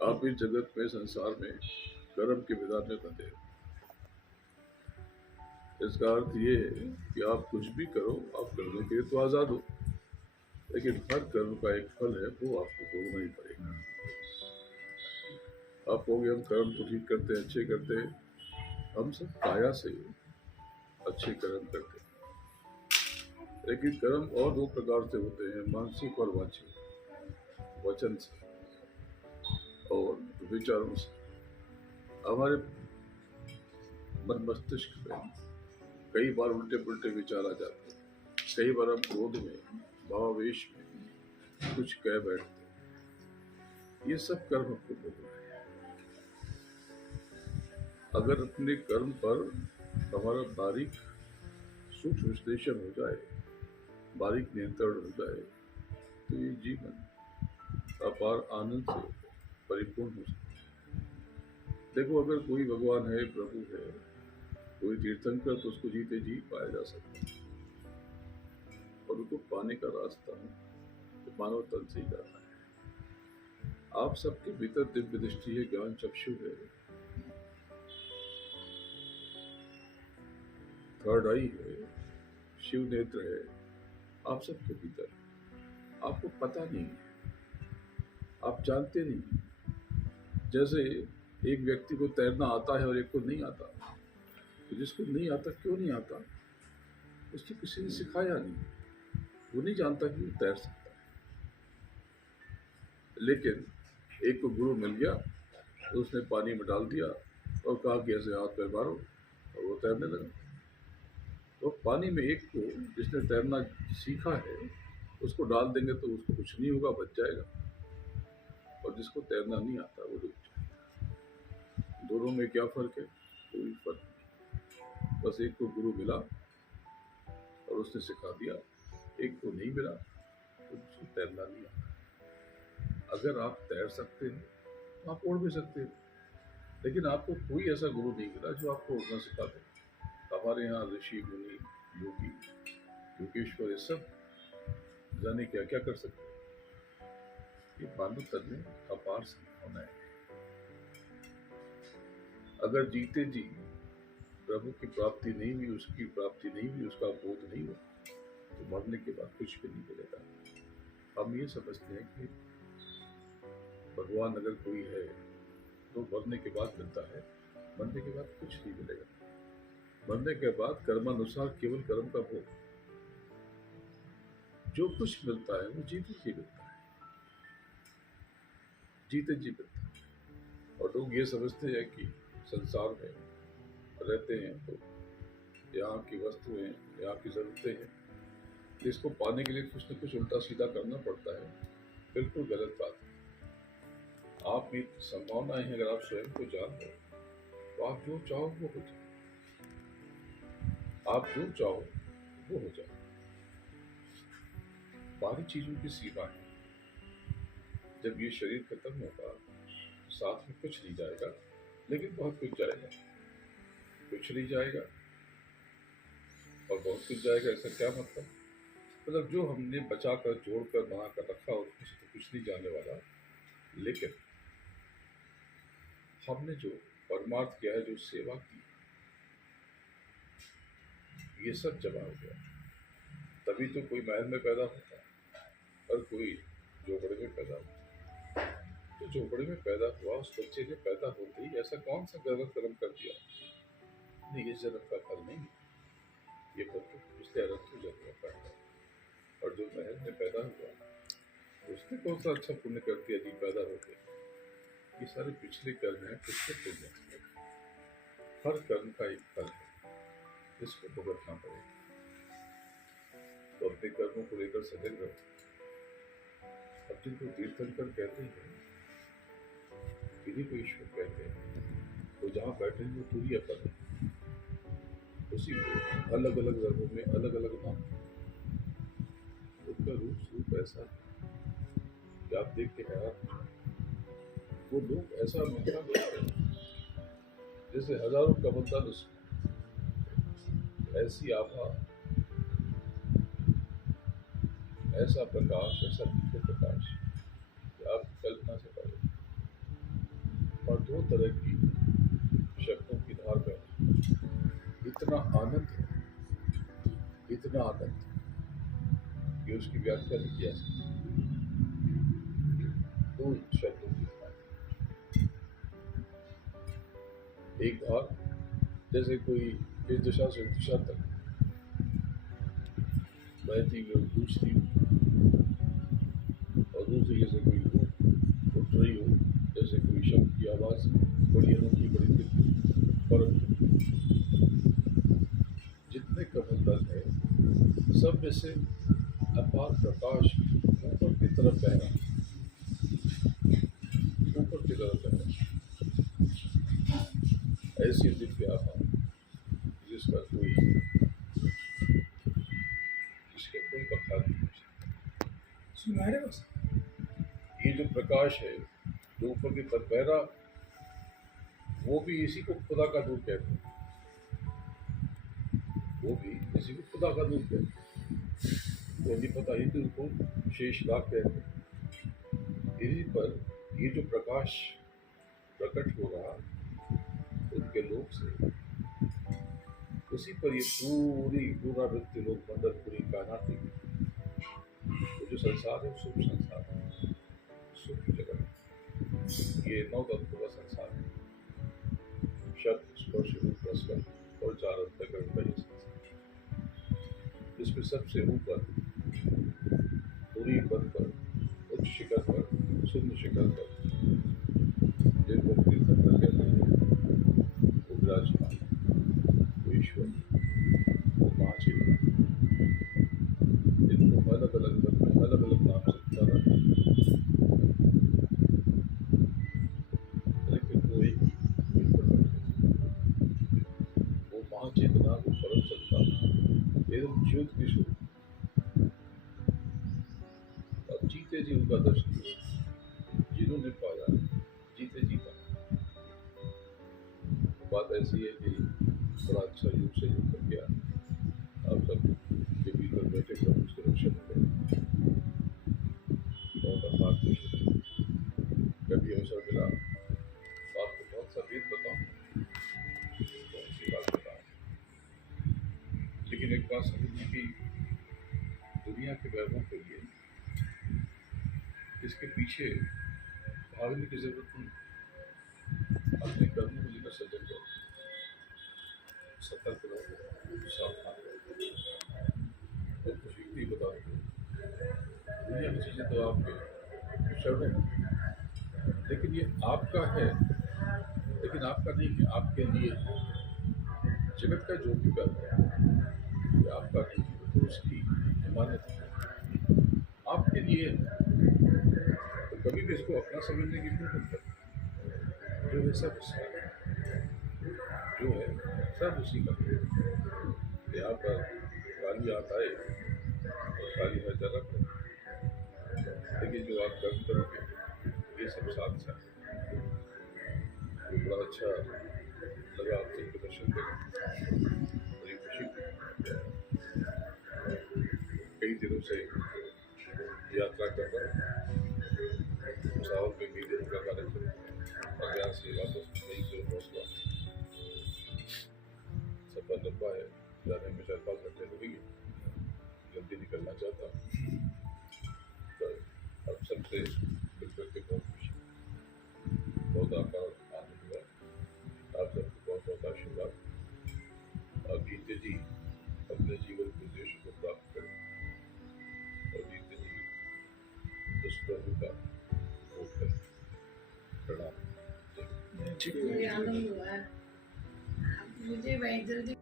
आप इस जगत में, संसार में कर्म के विधान में बंधे हो। इसका अर्थ ये है कि आप कुछ भी करो, आप करने के लिए तो आजाद हो, लेकिन हर कर्म का एक फल है, वो आपको भोगना ही पड़ेगा। आप कहोगे हम कर्म तो ठीक करते हैं, अच्छे करते हैं। हम सब काया से अच्छे कर्म करते हैं, लेकिन कर्म और दो प्रकार से होते हैं, मानसिक और वाचिक। वचन से और विचारों से। हमारे मन मस्तिष्क में कई बार उल्टे पुल्टे विचार आ जाते हैं। कई बार हम क्रोध में, भावावेश में कुछ कह बैठते हैं। ये सब कर्म आपको भोगना है। अगर अपने कर्म पर हमारा बारीक सूक्ष्म विश्लेषण हो जाए, बारीक नियंत्रण हो जाए, तो ये जीवन अपार आनंद से परिपूर्ण हो सकता है। देखो, अगर कोई भगवान है, प्रभु है, कोई तीर्थंकर, तो उसको जीते जी पाया जा सकता है, और उनको पाने का रास्ता तो मानव तन से ही जाता है। आप सबके भीतर दिव्य दृष्टि है, ज्ञान चक्षु है, थर्ड आई है, शिव नेत्र है, आप सबके भीतर। आपको पता नहीं है, आप जानते नहीं। जैसे एक व्यक्ति को तैरना आता है और एक को नहीं आता, तो जिसको नहीं आता क्यों नहीं आता? उसको किसी ने सिखाया नहीं, वो नहीं जानता कि वो तैर सकता है। लेकिन एक को गुरु मिल गया, तो उसने पानी में डाल दिया और कहा कि ऐसे हाथ पैर मारो, और वो तैरने लगा। तो पानी में एक को जिसने तैरना सीखा है, उसको डाल देंगे तो उसको कुछ नहीं होगा, बच जाएगा, और जिसको तैरना नहीं आता वो डूब जाएगा। दोनों में क्या फर्क है? कोई फर्क नहीं। बस एक को गुरु मिला और उसने सिखा दिया, एक को नहीं मिला तो उसको तैरना नहीं आता। अगर आप तैर सकते हैं तो आप उड़ भी सकते हो, लेकिन आपको कोई ऐसा गुरु नहीं मिला जो आपको उड़ना सिखा दे। हमारे यहाँ ऋषि मुनि, योगी, योगेश्वर, ये सब जाने क्या क्या कर सकते हैं। ये मानव तन में अपार संभावना है। अगर जीते जी प्रभु की प्राप्ति नहीं हुई, उसकी प्राप्ति नहीं हुई, उसका बोध नहीं हुआ, तो मरने के बाद कुछ भी नहीं मिलेगा। हम ये समझते हैं कि भगवान अगर कोई है तो मरने के बाद मिलता है, मरने के बाद कुछ नहीं मिलेगा। मरने के बाद कर्मानुसार केवल कर्म का भोग। जो कुछ मिलता है वो जीते जी मिलता है, जीते जी मिलता है। और लोग ये समझते हैं कि संसार में रहते हैं तो यहाँ की वस्तुएं, यहाँ की जरूरतें हैं, जिसको पाने के लिए कुछ न कुछ उल्टा सीधा करना पड़ता है। बिल्कुल गलत बात है। आप में संभावनाएं हैं, अगर आप स्वयं को जान लो तो आप जो चाहो वो हो जाए। आप जो चाहो वो हो जाए। बाकी चीजों की सीमा है। जब ये शरीर खत्म होगा तो साथ में कुछ नहीं जाएगा, लेकिन बहुत कुछ जाएगा। कुछ नहीं जाएगा और बहुत कुछ जाएगा, ऐसा क्या मतलब? मतलब जो हमने बचा कर, जोड़ कर, बना कर रखा, उसमें से तो कुछ नहीं जाने वाला, लेकिन हमने जो परमार्थ किया है, जो सेवा की, ये सब जमा हो गया। तभी तो कोई महल में पैदा होता है और कोई झोपड़े में पैदा होता है। तो झोपड़े में पैदा हुआ उस बच्चे ने पैदा होते ही ऐसा कौन सा गलत कर्म कर दिया? नहीं, ये जन्म का फल नहीं, ये फल तो पिछले अनंत जन्म का है। और जो महल में पैदा हुआ उसने कौन सा अच्छा पुण्य कर दिया जी पैदा हो गया? ये सारे पिछले कर्म है, पिछले पुण्य है। हर कर्म का एक फल है, इसको भुगतना पड़ेगा। तो अपने कर्मों को लेकर सजग रहो। अब जिनको तीर्थंकर कहते हैं, किन्हीं को ईश्वर कहते हैं, तो जहाँ बैठे हैं वो पूरी अकल है। उसी को अलग अलग रंगों में अलग अलग नाम, उनका रूप स्वरूप ऐसा है कि आप देख के हैरान हो। वो लोग ऐसा मंत्रा बोलते हैं जैसे हजारों कमलदान, ऐसी आभा, ऐसा प्रकाश, ऐसा दिव्य प्रकाश कि आप कल्पना से परे। और दो तरह की शब्दों की धार में इतना आनंद है, इतना आनंद कि उसकी व्याख्या नहीं किया सकती। दो शब्दों की धार, एक धार जैसे कोई इस दिशा से उस दिशा तक बहती हुई पूछती और दूसरी जैसे कोई उठ रही हो, जैसे कोई शब्द की आवाज बड़ी अनोखी, बड़ी दिल, परंतु जितने कमल है सब में से अपार प्रकाश ऊपर की तरफ बह रहा, ऊपर की तरफ बह रहा, ऐसी दिव्य आभा जिसका कोई, जिसका कोई बखान नहीं हो सकता। सुनहरे बस ये जो प्रकाश है जो ऊपर की तरफ बह रहा, वो भी इसी को खुदा का नूर कहते हैं, वो भी इसी को खुदा का नूर कहते हैं। तो नहीं पता हिंदू को शेष नाग कहते हैं। इसी पर ये जो प्रकाश प्रकट हो रहा उनके लोक से, उसी पर ये पूरा नृत्य लोक मंडल, पूरी कायनात, वो जो संसार है सुख संसार है, सुख की जगह है। ये नौ तत्वों का संसार है, शब्द स्पर्श रूप रस और चार अंतःकरण का ये संसार, जिसमें सबसे ऊपर पूरी पद पर, उच्च शिखर पर, शून्य शिखर पर, जिनको तीर्थंकर कहते हैं, वो विराजमान, वो ईश्वर, वो महाचेतना, जिनको अलग अलग पद में अलग अलग नाम से पुकारा, लेकिन वो एक ही प्रकट है। वो महाचेतना, वो परम सत्ता, एवं ज्योत की स्वरूप। अब जीते जी उनका दर्शन जिन्होंने पाया, जीते जी पाया। बात ऐसी है कि बड़ा अच्छा योग से योग कर गया, आप सब के भीतर बैठे प्रभु सुरक्षा में गए, बहुत आभार है। कभी अवसर मिला आपको बहुत सा वेद बताऊं, बहुत सी बात बताऊं, लेकिन एक बात समझिए कि दुनिया के वैभव के लिए इसके पीछे भागने की जरूरत नहीं। अपने कर्मों को लेकर सजग रहो, सतर्क रहो, सावधान रहो, और कुछ युक्ति बता दो। दुनिया की चीजें तो आपके शरण में, लेकिन ये आपका है, लेकिन आपका नहीं है, आपके लिए है। जगत का जो भी कर्म है ये आपका नहीं है, तो उसकी हिमायत है, आपके लिए है। तो कभी भी इसको अपना समझने की क्यों मत करो। जो है सब उसका है, जो है सब उसी का है। यहाँ पर गाली आता है और गाली हर जगह पर, लेकिन जो आप कर्म करोगे ये सब साथ साथ है। ये बड़ा अच्छा लगा आपसे प्रदर्शन करना, बड़ी खुशी हुई। कई दिनों से यात्रा कर रहा हूँ, सावन में कई दिनों का कार्यक्रम और यहाँ से वापस नहीं से पहुँचना, सफर लंबा है, जाने में 4-5 घंटे लगेंगे, जल्दी निकलना चाहता हूँ। तो अब सबसे मिलकर के बहुत खुशी, बहुत आनंद हुआ। आप सबको बहुत बहुत आशीर्वाद। आप जीते जी अपने जीवन के उद्देश्य को प्राप्त करें और जीते जी उस प्रभु का भोग करें। प्रणाम। मुझे आनंद हुआ है, मुझे वही जल्दी